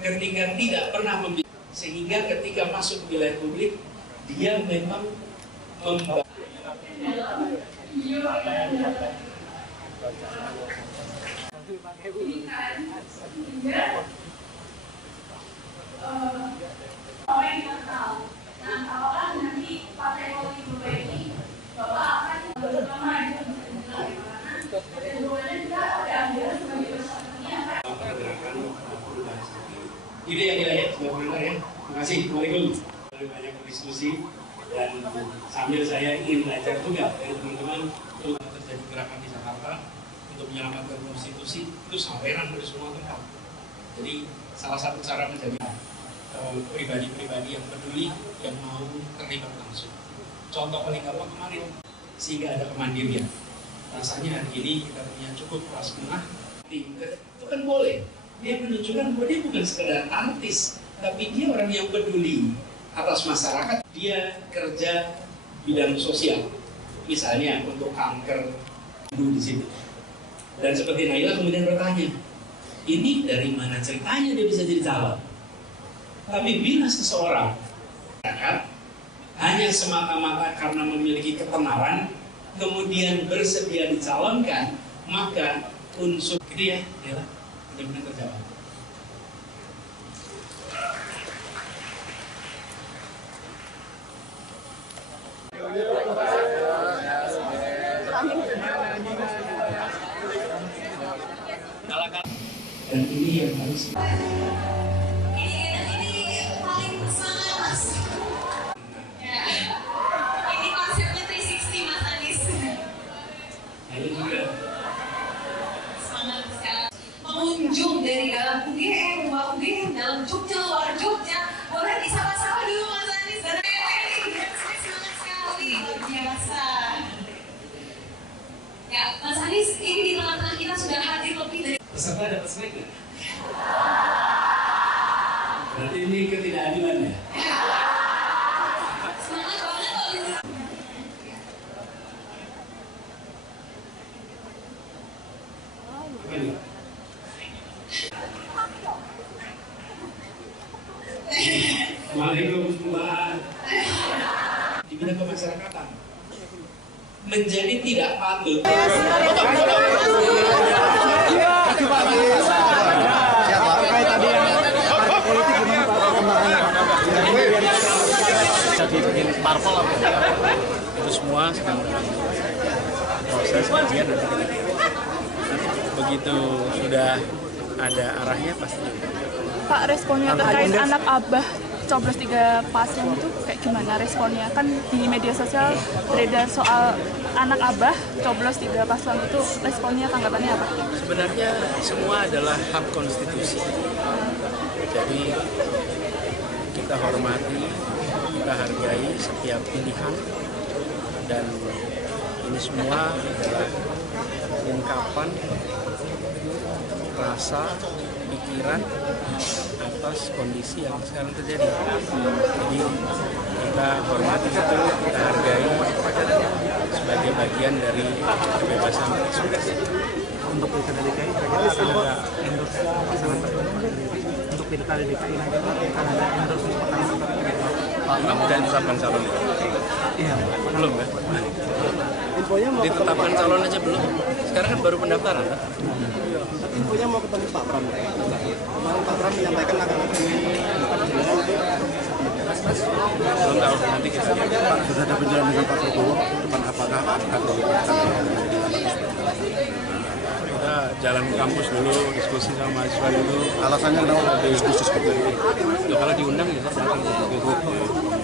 Ketika tidak pernah memilih, sehingga ketika masuk wilayah publik dia memang membawa ide yang ya, sudah benar ya. Terima kasih. Assalamualaikum. Banyak berdiskusi dan sambil saya ingin belajar juga dari teman-teman untuk terjadi gerakan di Jakarta untuk menyelamatkan konstitusi itu samperan dari semua tempat. Jadi salah satu cara menjaga pribadi-pribadi yang peduli yang mau terlibat langsung. Contoh paling gampang kemarin sehingga ada kemandirian. Rasanya hari ini kita punya cukup kelas menengah tingkat itu kan boleh. Dia menunjukkan bahwa dia bukan sekedar artis, tapi dia orang yang peduli atas masyarakat. Dia kerja bidang sosial, misalnya untuk kanker di situ. Dan seperti Naila kemudian bertanya, ini dari mana ceritanya dia bisa jadi calon? Tapi bila seseorang hanya semata-mata karena memiliki ketenaran, kemudian bersedia dicalonkan, maka unsur dia adalah benar-benar terjawab. Dan ini yang harus ini paling bersemangat Mas. Ya. Ini konsepnya 360 Mas Anies. ini juga Semangat sekali. Pengunjung dari dalam UGM, luar UGM, dalam Jogja, luar Jogja, boleh disapa-sapa dulu Mas Anies. Dan ini semangat sekali, luar biasa. Ya, Mas Anies, ini di tengah-tengah kita sudah hadir lebih dari peserta dapat snack nggak? Berarti ini ketidakadilan ya? semangat banget loh gitu. Apa ini? Waalaikumsalam. Di bidang kemasyarakatan menjadi tidak patut. Bikin parpol apa itu semua sedang dalam proses kajian dan begitu sudah ada arahnya pasti. Pak, responnya terkait anak abah coblos 3 paslon itu kayak gimana responnya? Kan di media sosial beredar soal anak abah coblos 3 paslon itu, responnya tanggapannya apa? Sebenarnya semua adalah hak konstitusi. Jadi kita hormati, kita hargai setiap pilihan, dan ini semua adalah ungkapan rasa, pikiran atas kondisi yang sekarang terjadi. Jadi kita hormati itu, kita hargai sebagai bagian dari kebebasan berekspresi. Untuk pilkada DKI kira-kira akan ada endorse pasangan tertentu? Untuk pilkada DKI nanti akan ada endorse pasangan tertentu? Kamu udah ditetapkan calon? Iya. Belum kan? Infonya mau Ditetapkan calon aja belum. Sekarang kan baru pendaftaran kan? Infonya mau ketemu Pak Pram. Kemarin Pak Pram menyampaikan akan Belum tahu, nanti kita lihat. Pak, sudah ada penjelasan dengan Pak Prabowo depan apakah akan Kita jalan ke kampus dulu, diskusi sama mahasiswa dulu. alasannya kenapa diskusi seperti itu? Ya, kalau diundang kita datang gitu.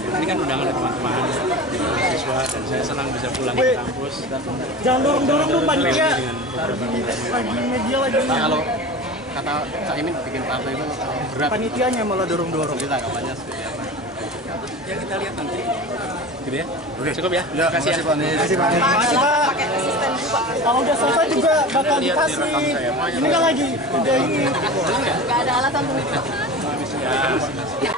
Ini kan undangan dari teman-teman mahasiswa, dan saya senang bisa pulang ke kampus. Jangan dorong-dorong dong panitia. Lagi Media lagi. kalau kata Cak Imin bikin partai itu berat. Panitianya malah dorong-dorong. Kita kampanye seperti apa? Ya kita lihat nanti. Gitu ya? Oke. Cukup ya? Ya, Terima kasih ya. Pak. Makasih Pak. Kalau udah selesai juga bakal dikasih. Ini kan lagi udah ini. Nggak ada alasan untuk itu. Ya.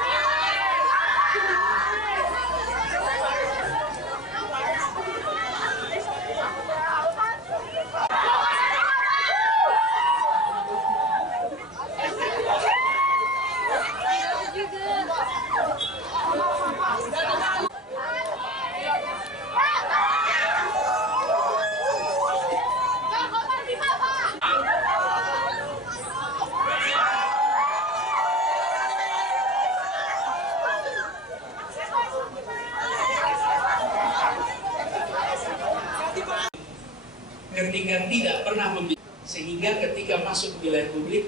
Ketika tidak pernah memilih, sehingga ketika masuk ke wilayah publik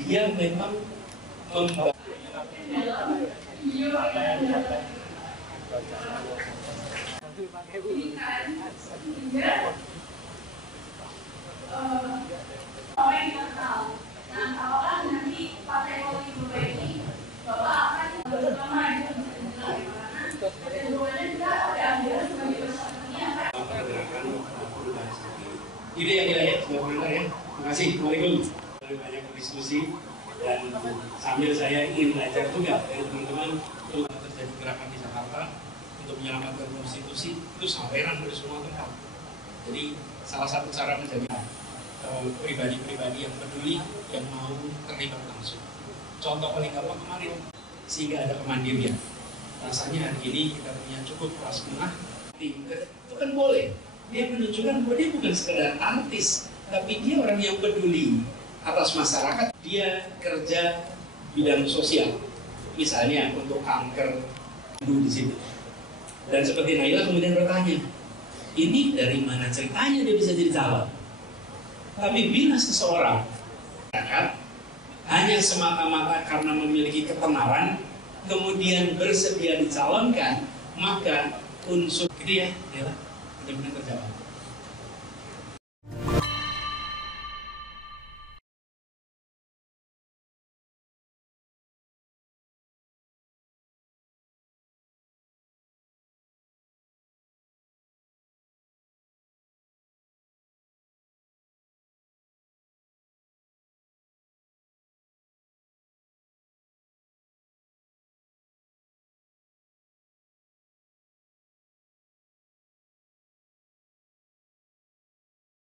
dia memang membawa Itu yang kita lihat, sudah benar ya. Terima kasih. Assalamualaikum. Banyak berdiskusi dan sambil saya ingin belajar juga dari teman-teman untuk terjadi gerakan di Jakarta untuk menyelamatkan konstitusi itu samperan dari semua tempat. Jadi salah satu cara menjaga pribadi-pribadi yang peduli yang mau terlibat langsung. Contoh paling gampang kemarin sehingga ada kemandirian. Rasanya hari ini kita punya cukup kelas menengah tingkat itu kan boleh. Dia menunjukkan bahwa dia bukan sekedar artis, tapi dia orang yang peduli atas masyarakat. Dia kerja bidang sosial, misalnya untuk kanker di situ. Dan seperti Naila kemudian bertanya, ini dari mana ceritanya dia bisa jadi calon? Tapi bila seseorang hanya semata-mata karena memiliki ketenaran, kemudian bersedia dicalonkan, maka unsur gitu ya, benar-benar terjadi.